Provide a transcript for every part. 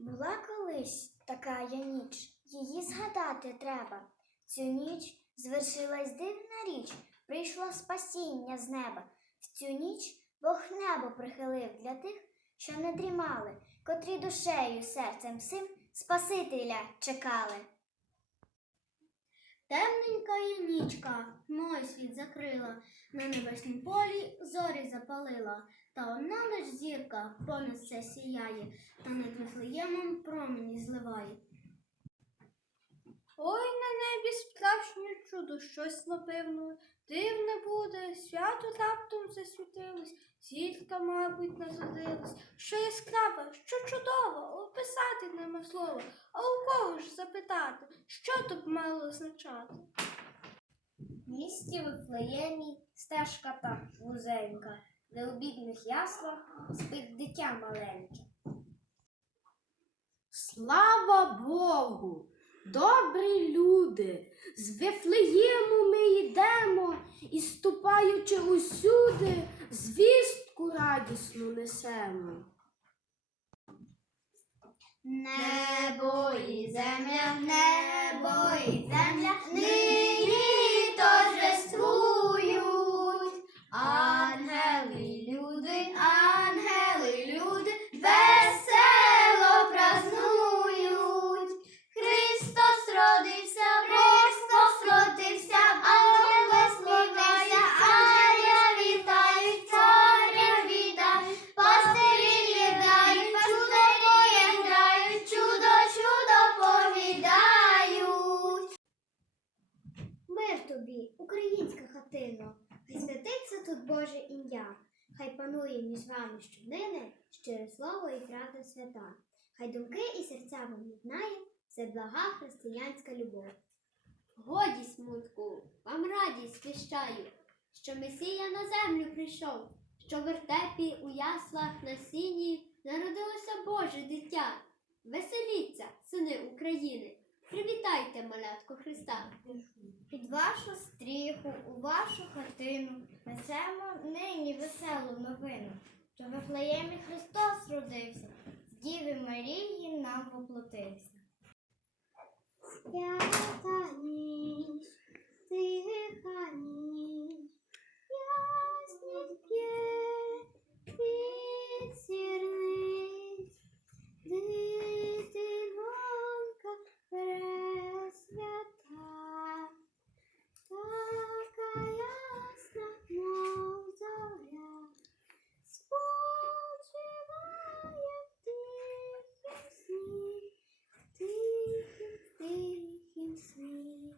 Була колись така я ніч, її згадати треба. Цю ніч звершилась дивна річ, прийшло спасіння з неба. В цю ніч Бог небо прихилив для тих, що не дрімали, котрі душею, серцем сим Спасителя чекали. Темненька є нічка, мой світ закрила, на небеснім полі зорі запалила, та одна лиш зірка понад все сіяє, та над Вифлеємом промені зливає. Ой, на небі справжнє чудо, щось напевно дивне буде, свято раптом засвітилось, зірка, мабуть, народилась, що яскраве, що чудово, описати нема слова, а у кого ж запитати, що тут мало означати? В місті Вифлеємі стежка так вузенька, де у бідних яслах спить дитя маленьке. Слава Богу! Добрі люди! З Вифлеєму ми йдемо і, ступаючи усюди, звістку радісну несемо. Небо і земля, небо і земля, нині торжествують. Ангели, й люди, ангели, й люди, весело празнують. Христос родився, Христос родився, ангели співає, царя вітають, царя вітають, пастирі єдають, чудо поєднають, чудо, чудо повідають. Мир тобі, українська хатино, хай святиться тут Боже ім'я, хай панує між вами щоднини щире слово і правда свята. Хай думки і серця вам єднає все блага християнська любов. Годі смутку, вам радість віщаю, що Месія на землю прийшов, що в вертепі у яслах на сіні народилося Боже дитя. Веселіться, сини України, привітайте малятку Христа. Під вашу стріху, у вашу хатину несемо нині веселу новину, що в Вифлеємі Христос родився, Діви Марії нам воплотився. Свята ніч, тиха ніч, ясність п'є від сірниць, дитинонька пресвята. Така ясна, мов зоря, спочиває в тихім сні, тихім, тихім сні.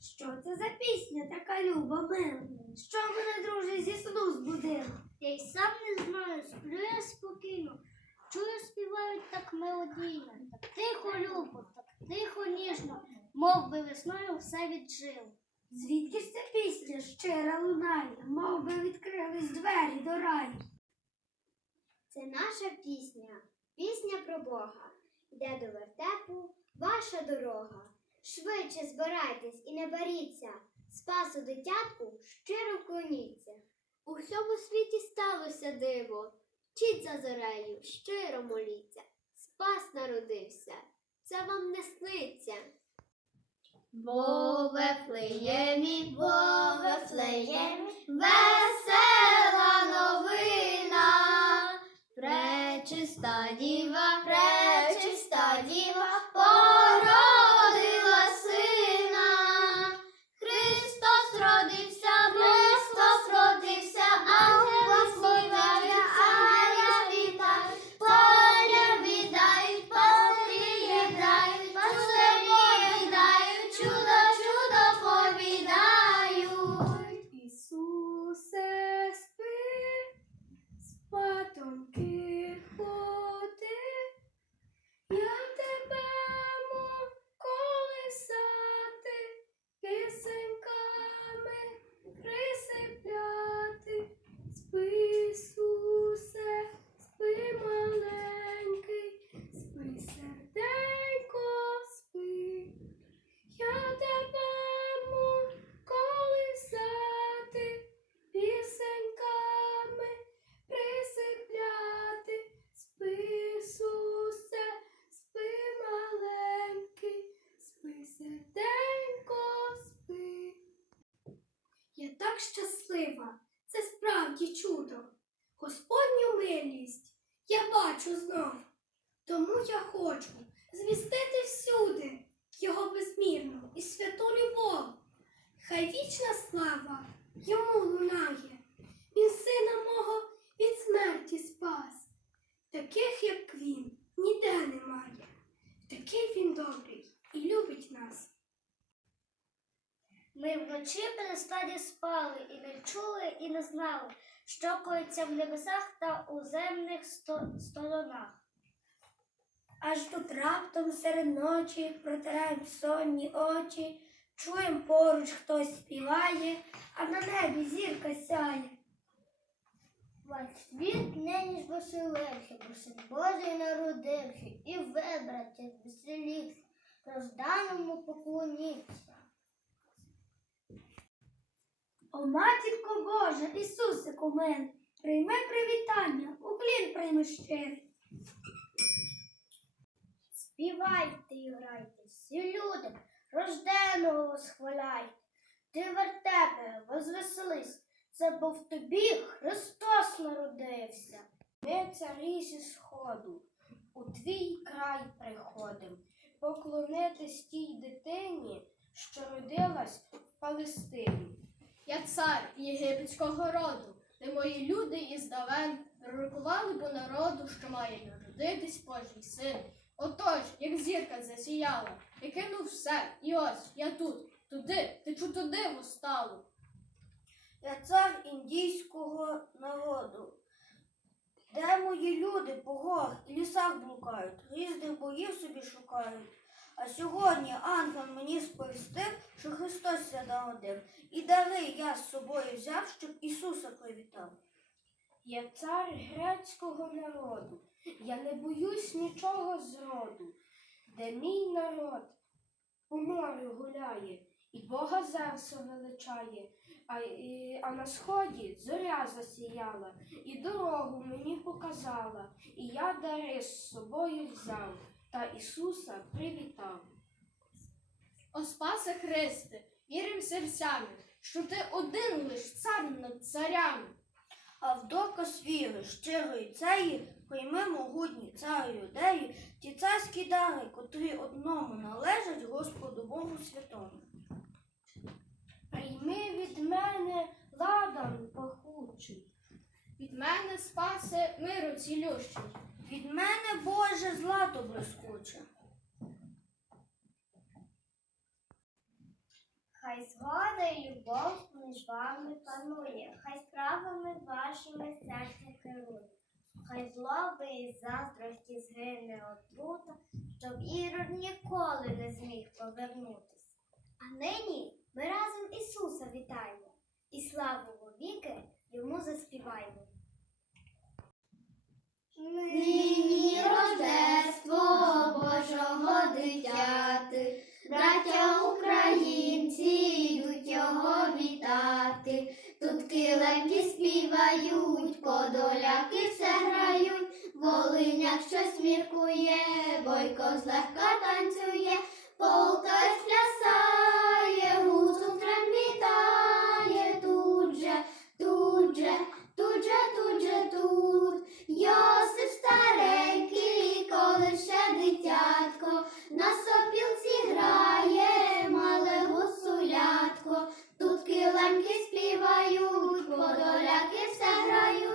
Що це за пісня така люба мила? Що мене, друже, зі сну збудила? Я й сам не знаю, сплю я спокійно. Чую, співають так мелодійно, так тихо, любо, так тихо, ніжно, мов би весною все віджило. Звідки ж ця пісня щира лунає, мов би відкрились двері до раю? Це наша пісня, пісня про Бога. Йде до вертепу ваша дорога. Швидше збирайтесь і не боріться. Спасу дитятку щиро вклоніться. У всьому світі сталося диво. Вчіть за зорею, щиро моліться. Спас народився, це вам не сниться. Бо Вифлеємі, бо Вифлеємі, весела новина. Пречиста діва, пречиста вічна слава йому лунає. Він сина мого від смерті спас. Таких, як він, ніде немає. Такий він добрий і любить нас. Ми вночі при стаді спали і не чули, і не знали, що коїться в небесах та у земних сто- сторонах. Аж тут раптом серед ночі протирають сонні очі, чуєм поруч хтось співає, а на небі зірка сяє. Весь світ нині ж веселився, бо син Божий народився, і ви, браття, веселіться, рожданому поклоніться. О, матінко Божа, Ісусику мен, прийми привітання, уклін прийми щирий. Співайте і грайте, всі люди, рожденого восхваляйте. Ти вертепе, возвеселись, це бо тобі Христос народився. Ми царі зі сходу, у твій край приходим, поклонитись тій дитині, що родилась в Палестині. Я цар єгипетського роду, де мої люди іздавен пророкували по народу, що має народитись Божий син. Отож, як зірка засіяла, я кинув все, і ось я тут, туди, течу туди в. Я цар індійського народу, де мої люди по горах і лісах блукають, різних богів собі шукають. А сьогодні ангел мені сповістив, що Христос ся народив, і дари я з собою взяв, щоб Ісуса привітав. Я цар грецького народу, я не боюсь нічого зроду, де мій народ по морю гуляє, і Бога Зевса величає, а, і, а на сході зоря засіяла, і дорогу мені показала, і я дари з собою взяв, та Ісуса привітав. О Спасе Христе, вірим серцями, що ти один лиш цар над царями. А в доказ віри щирої цеї прийми могутній царю юдеї ті царські дари, котрі одному належать Господу Богу Святому. Прийми від мене ладан пахучий. Від мене спасе миру цілющий. Від мене Боже злато блискуче. Хай згода і любов між вами панує, хай справами вашими серця керує, хай злоби і заздрості згине отрута, щоб Ірод ніколи не зміг повернутись. А нині ми разом Ісуса вітаємо і славу віки йому заспіваємо. Нині Рождество Божого дитяти, браття українці йдуть його вітати. Тут киленьки співають, подоляки все грають, волиняк щось міркує, бойко злегка танцює, полтавець плясає, гусу трембітає, тут же, тут же, тут же, тут же, тут. Йосип старенький, коли ще дитятко, на сопілці грає, мале гусулятко. Тут килимки співають, подоляки все грають,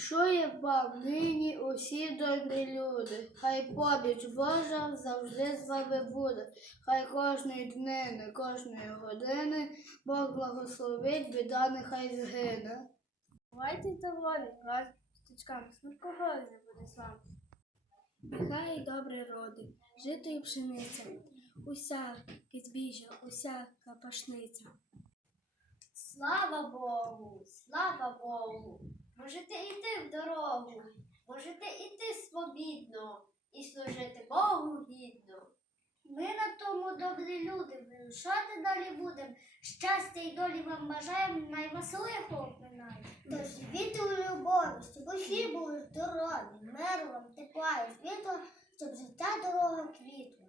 Віншує вам нині усі добрі люди, хай побіч Божа завжди з вами буде, хай кожної днини, кожної години Бог благословить, біда нехай згине. Давайте доволі, пасточкам, смеркогою не буде з вами. Нехай добре роди, жито і пшениця, усяке збіжжя, усяка пашниця. Слава Богу, слава Богу. Можете йти в дорогу, можете йти свобідно і служити Богу гідно. Ми на тому добрі люди, вирушати далі будем. Щастя й долі вам бажаємо, най вас лихо обминає. Тож живіть у любові, щоб усі були здорові, миру вам, тепла і світла, щоб життя дорога квітла.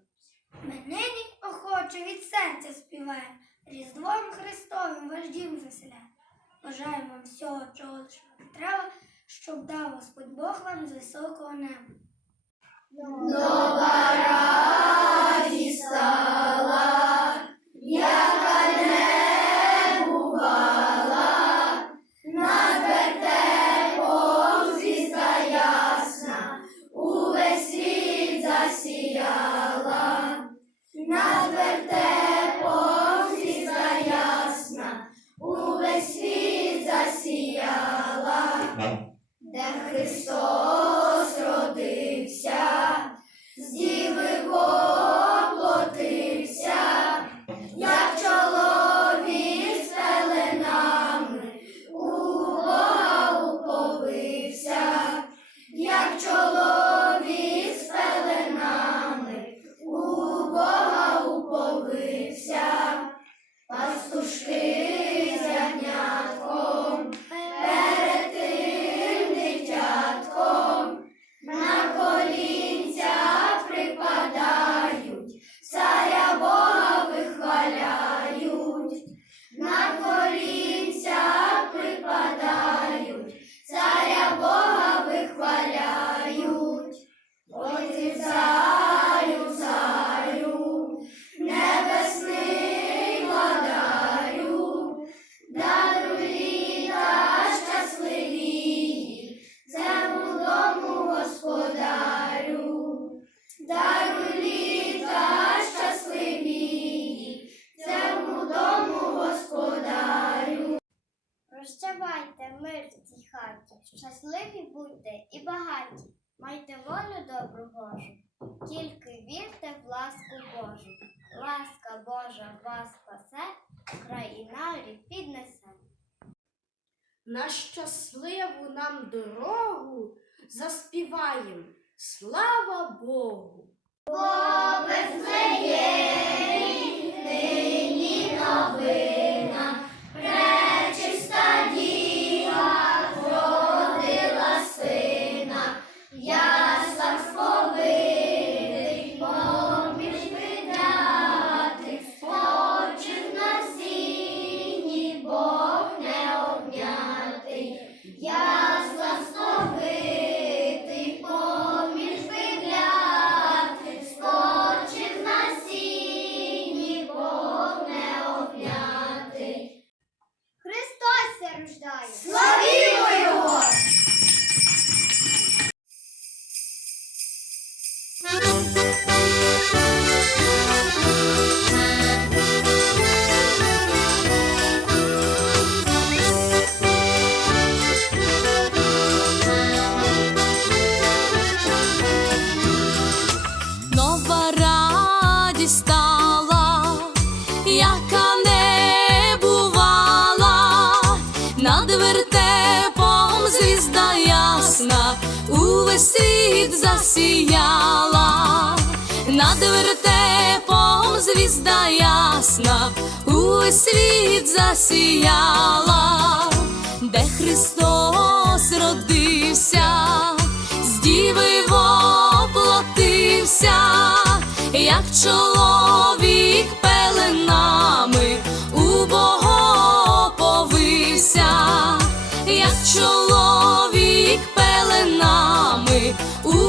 Ми охоче від серця співаємо, Різдвом Христовим ваш дім заселяємо. Бажаємо вам всього, чого лиш вам треба, щоб дав Господь Бог вам з високого неба. Нова радість стала, яка де щасливі будьте і багаті, майте волю добру Божу, тільки вірте в ласку Божу. Ласка Божа вас спасе, країна піднесе. На щасливу нам дорогу заспіваєм. Слава Богу! По Вифлеємі нині рождає! Славімо його! Ясна, увесь світ засіяла, над вертепом звізда ясна, увесь світ засіяла, де Христос родився, з діви воплотився, як чоловік пеленами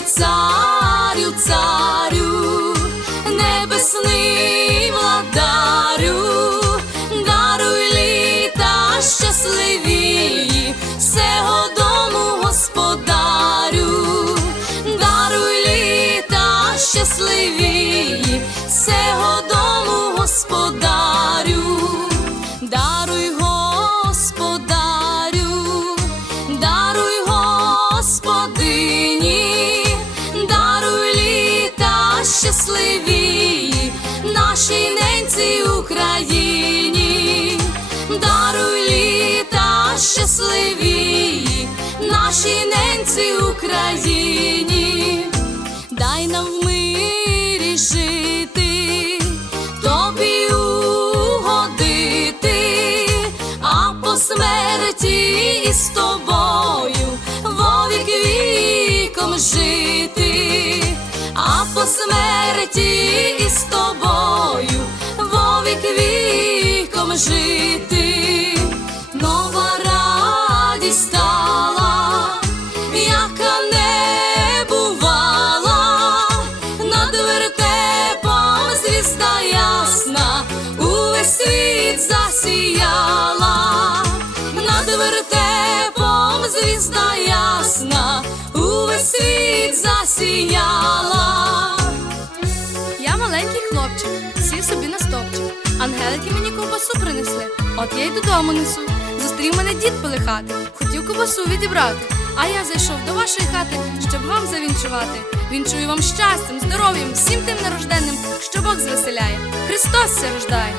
Царю, царю, Україні, даруй літа щасливі, нашій ненці Україні, дай нам в мирі жити, тобі угодити, а по смерті із тобою вовік віком жити, а по смерті жити, нова радість стала, яка не бувала, над вертепом звізда ясна, увесь світ засіяла, над вертепом звізда ясна, увесь світ засіяла. Ангелики мені ковбасу принесли, от я й додому несу. Зустрів мене дід полихати, хотів ковбасу відібрати. А я зайшов до вашої хати, щоб вам завінчувати. Вінчую вам щастям, здоров'ям, всім тим нарожденним, що Бог звеселяє. Христос ся рождає.